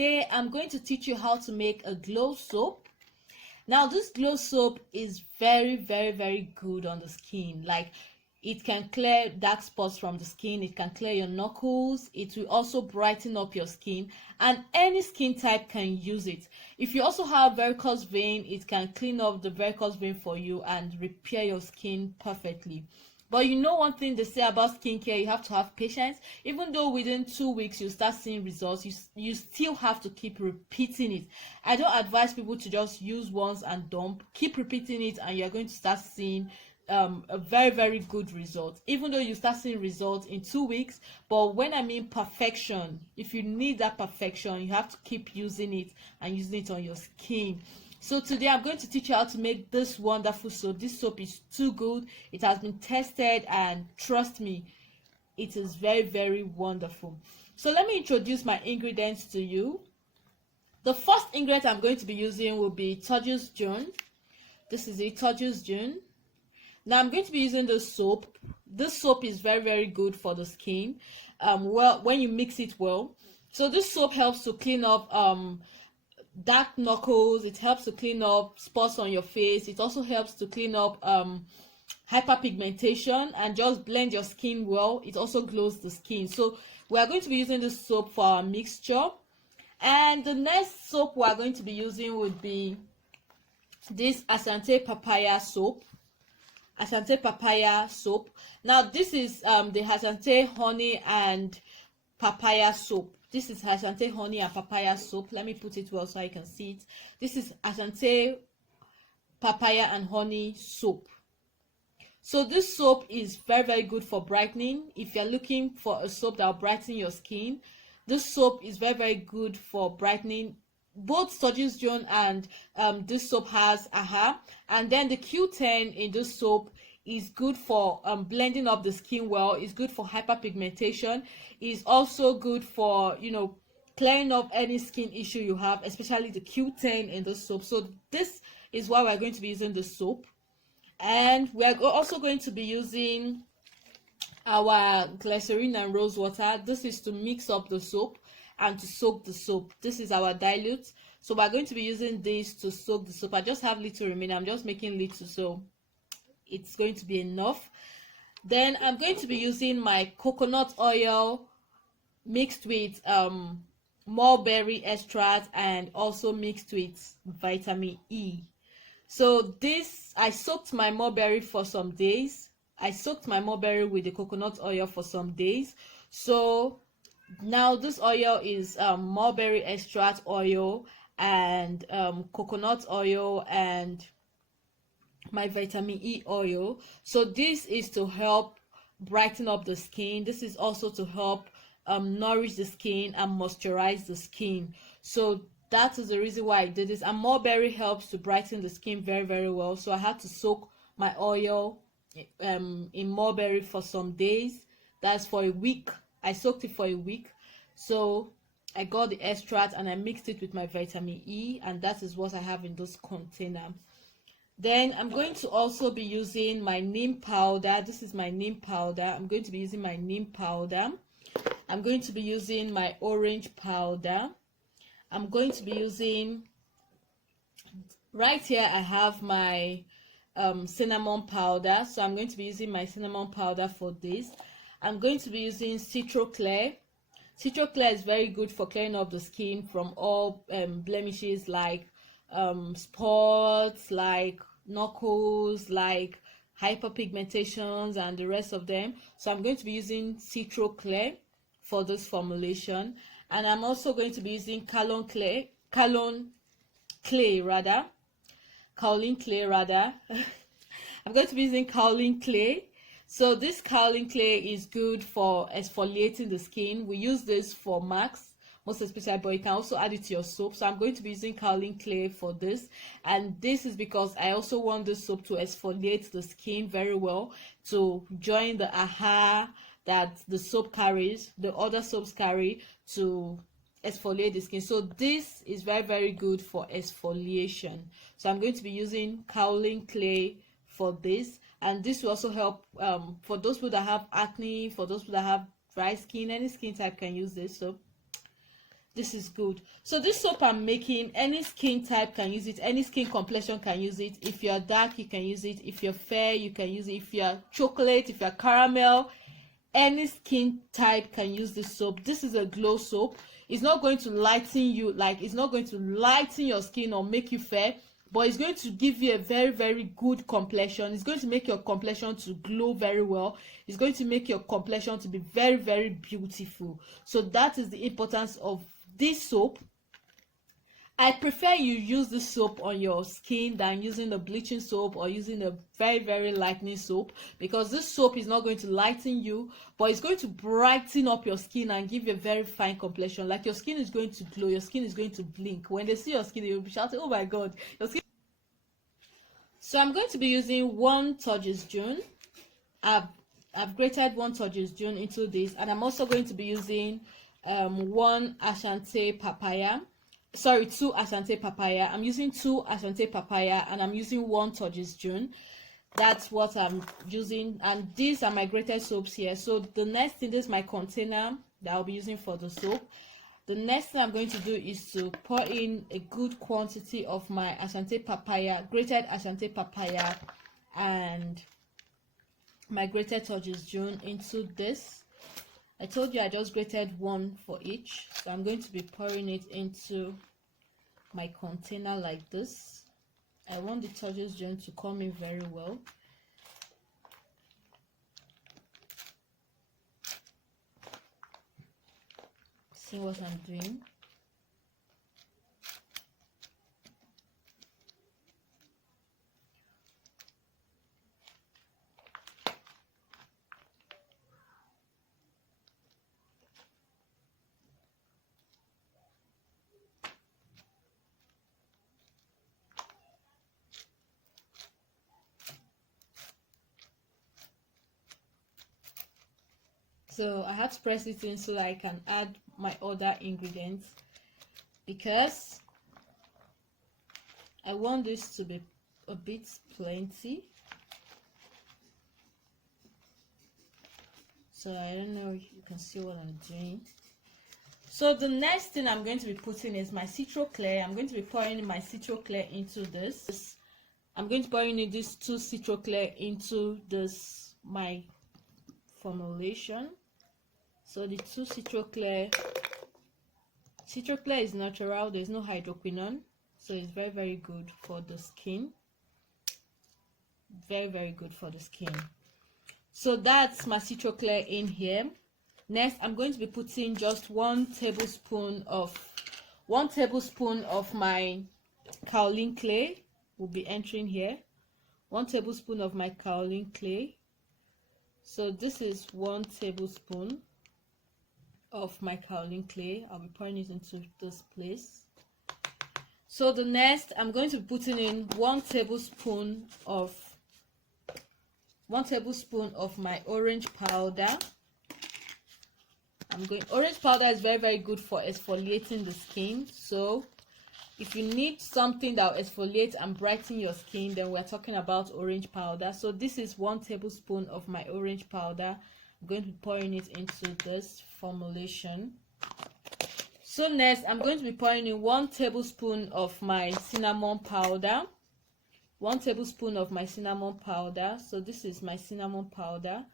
today I'm going to teach you how to make a glow soap. Now this glow soap is very good on the skin. Like, it can clear dark spots from the skin, it can clear your knuckles, it will also brighten up your skin, and any skin type can use it. If you also have varicose vein, it can clean up the varicose vein for you and repair your skin perfectly. But you know one thing they say about skincare, you have to have patience. Even though within 2 weeks you start seeing results, you still have to keep repeating it. I don't advise people to just use once and dump. Keep repeating it and you're going to start seeing a very good result. Even though you start seeing results in 2 weeks, but when I mean perfection, if you need that perfection, you have to keep using it and using it on your skin. So today I'm going to teach you how to make this wonderful soap. This soap is too good. It has been tested and trust me, it is very wonderful. So let me introduce my ingredients to you. The first ingredient I'm going to be using will be Turjus June. This is a Turjus June. Now I'm going to be using this soap. This soap is very good for the skin. Well, when you mix it well. So this soap helps to clean up dark knuckles, it helps to clean up spots on your face, it also helps to clean up hyperpigmentation and just blend your skin well. It also glows the skin. So we are going to be using this soap for our mixture, and the next soap we are going to be using would be this Asante papaya soap. Asante papaya soap. Now this is the Asante honey and papaya soap. This is Asante honey and papaya soap. Let me put it well so I can see it. This is Asante papaya and honey soap. So this soap is very good for brightening. If you're looking for a soap that will brighten your skin, this soap is very good for brightening. Both Turjus June and this soap has AHA, and then the Q10 in this soap is good for blending up the skin well. It's good for hyperpigmentation. It's also good for, you know, clearing up any skin issue you have, especially the Q10 in the soap. So this is why we're going to be using the soap. And we're also going to be using our glycerin and rose water. This is to mix up the soap and to soak the soap. This is our dilute. So we're going to be using this to soak the soap. I just have little remaining. I'm just making little, so it's going to be enough. Then I'm going to be using my coconut oil mixed with mulberry extract and also mixed with vitamin E. So this, I soaked my mulberry for some days. I soaked my mulberry with the coconut oil for some days. So now this oil is mulberry extract oil and coconut oil and my vitamin E oil. So this is to help brighten up the skin. This is also to help nourish the skin and moisturize the skin. So that is the reason why I did this. And mulberry helps to brighten the skin very well. So I had to soak my oil in mulberry for some days. That's for a week. I soaked it for a week. So I got the extract and I mixed it with my vitamin E, and that is what I have in this container. Then I'm going to also be using my neem powder. This is my neem powder. I'm going to be using my neem powder. I'm going to be using my orange powder. I'm going to be using, right here I have my cinnamon powder. So I'm going to be using my cinnamon powder for this. I'm going to be using citro clear. Citro clear is very good for clearing up the skin from all blemishes like spots, like knuckles, like hyperpigmentations and the rest of them. So I'm going to be using citro clear for this formulation, and I'm also going to be using kaolin clay rather. I'm going to be using kaolin clay. So this kaolin clay is good for exfoliating the skin. We use this for marks most especially, but you can also add it to your soap. So I'm going to be using kaolin clay for this, and this is because I also want this soap to exfoliate the skin very well, to join the AHA that the soap carries, the other soaps carry, to exfoliate the skin. So this is very good for exfoliation. So I'm going to be using kaolin clay for this, and this will also help for those people that have acne, for those people that have dry skin. Any skin type can use this. So this is good. So this soap I'm making, any skin type can use it, any skin complexion can use it. If you're dark, you can use it. If you're fair, you can use it. If you're chocolate, if you're caramel, any skin type can use this soap. This is a glow soap. It's not going to lighten you, like it's not going to lighten your skin or make you fair, but it's going to give you a very, very good complexion. It's going to make your complexion to glow very well. It's going to make your complexion to be very, very beautiful. So that is the importance of this soap. I prefer you use this soap on your skin than using the bleaching soap or using a very, very lightening soap, because this soap is not going to lighten you, but it's going to brighten up your skin and give you a very fine complexion. Like your skin is going to glow, your skin is going to blink. When they see your skin, they will be shouting, "Oh my God, your skin!" So I'm going to be using one Turjus June. I've grated one Turjus June into this, and I'm also going to be using one Asante papaya. Sorry, two Asante papaya. I'm using two Asante papaya, and I'm using one Turjus June. That's what I'm using, and these are my grated soaps here. So the next thing, this is my container that I'll be using for the soap. The next thing I'm going to do is to pour in a good quantity of my Asante papaya, grated Asante papaya, and my grated Turjus June into this. I told you I just grated one for each, so I'm going to be pouring it into my container like this. I want the Turjus June to come in very well. See what I'm doing? So I had to press it in so that I can add my other ingredients, because I want this to be a bit plenty. So I don't know if you can see what I'm doing. So the next thing I'm going to be putting is my citro clear. I'm going to be pouring my citro clear into this. I'm going to pour in these two citro clear into this my formulation. So the two citro clear is natural, there's no hydroquinone, so it's very, very good for the skin. Very, very good for the skin. So that's my citro clear in here. Next, I'm going to be putting just one tablespoon of my kaolin clay will be entering here. 1 tablespoon of my kaolin clay. So this is 1 tablespoon of my kaolin clay. I'll be pouring it into this place. So the next, I'm going to be putting in 1 tablespoon of my orange powder. Orange powder is very, very good for exfoliating the skin. So if you need something that will exfoliate and brighten your skin, then we're talking about orange powder. So this is 1 tablespoon of my orange powder. I'm going to be pouring it into this formulation. So next, I'm going to be pouring in 1 tablespoon of my cinnamon powder. 1 tablespoon of my cinnamon powder. So this is my cinnamon powder.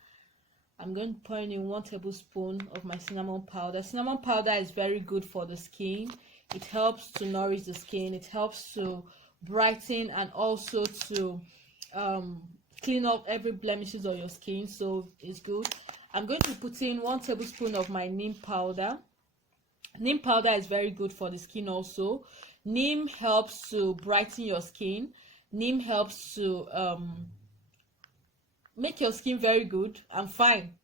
I'm going to pour in 1 tablespoon of my cinnamon powder. Cinnamon powder is very good for the skin. It helps to nourish the skin. It helps to brighten and also to clean up every blemishes on your skin. So it's good. I'm going to put in 1 tablespoon of my neem powder. Neem powder is very good for the skin also. Neem helps to brighten your skin. Neem helps to make your skin very good and fine.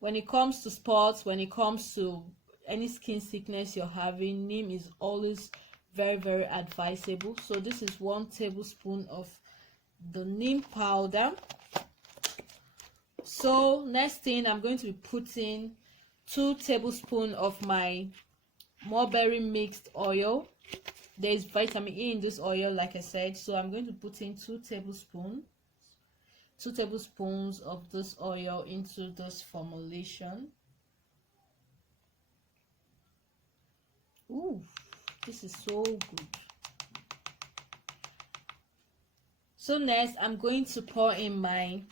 When it comes to spots, when it comes to any skin sickness you're having, neem is always very, very advisable. So this is 1 tablespoon of the neem powder. So next thing, I'm going to be putting 2 tablespoons of my mulberry mixed oil. There is vitamin E in this oil, like I said. So I'm going to put in 2 tablespoons of this oil into this formulation. Ooh, this is so good. So next I'm going to pour in my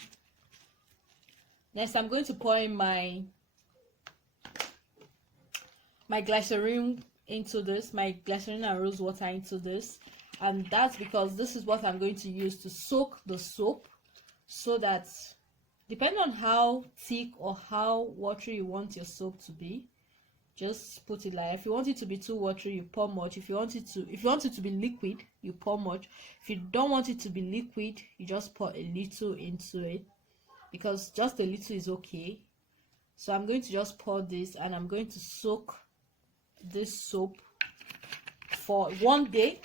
my glycerin into this, my glycerin and rose water into this, and that's because this is what I'm going to use to soak the soap, so that depending on how thick or how watery you want your soap to be, just put it like, if you want it to be too watery, you pour much. If you want it to be liquid, you pour much. If you don't want it to be liquid, you just pour a little into it, because just a little is okay. So I'm going to just pour this, and I'm going to soak this soap for 1 day.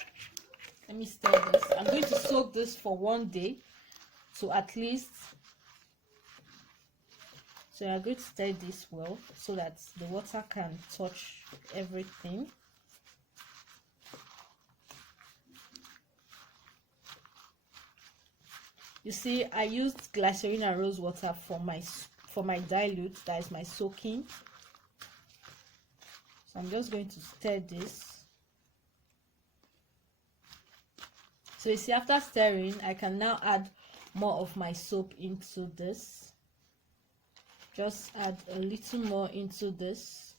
Let me stir this. I'm going to soak this for 1 day, so at least. So I'm going to stir this well so that the water can touch everything. You see, I used glycerin and rose water for my dilute, that is my soaking. So I'm just going to stir this. So you see, after stirring, I can now add more of my soap into this. Just add a little more into this.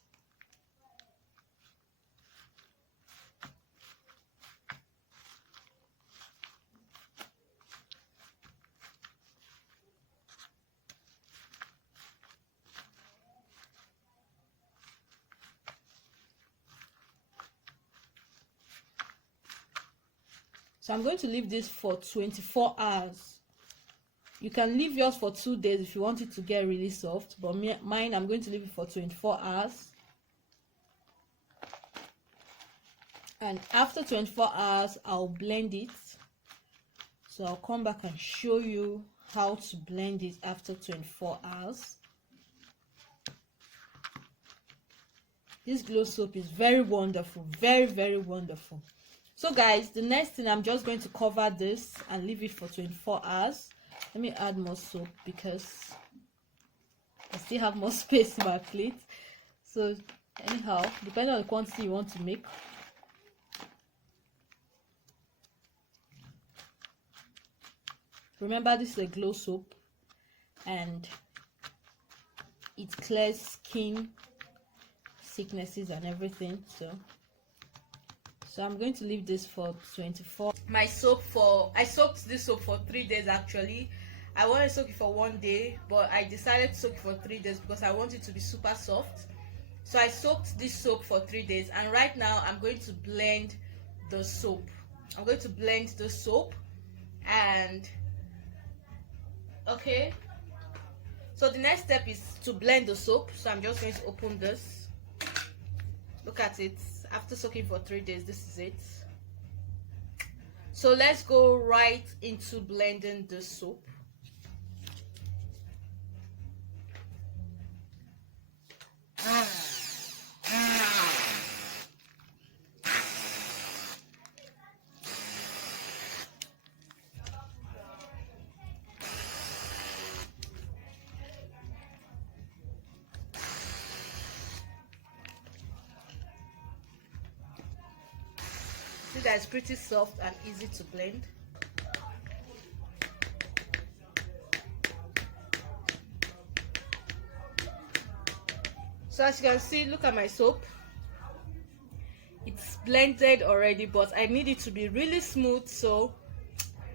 So I'm going to leave this for 24 hours. You can leave yours for 2 days if you want it to get really soft, but mine, I'm going to leave it for 24 hours. And after 24 hours, I'll blend it. So I'll come back and show you how to blend it after 24 hours. This glow soap is very wonderful, very, very wonderful. So guys, the next thing, I'm just going to cover this and leave it for 24 hours. Let me add more soap because I still have more space in my plate. So anyhow, depending on the quantity you want to make. Remember, this is a glow soap and it clears skin sicknesses and everything. So I'm going to leave this for 24. I soaked this soap for 3 days actually. I wanted to soak it for 1 day, but I decided to soak it for 3 days because I want it to be super soft. So I soaked this soap for 3 days, and right now I'm going to blend the soap. I'm going to blend the soap, and okay. So the next step is to blend the soap. So I'm just going to open this. Look at it. After soaking for 3 days, this is it. So let's go right into blending the soap. See that it's pretty soft and easy to blend. So as you can see, look at my soap. It's blended already, but I need it to be really smooth, so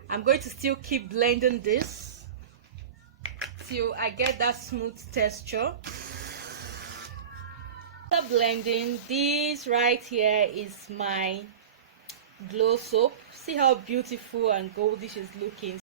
I'm going to still keep blending this till I get that smooth texture. After blending, this right here is my glow soap. See how beautiful and goldish it's looking.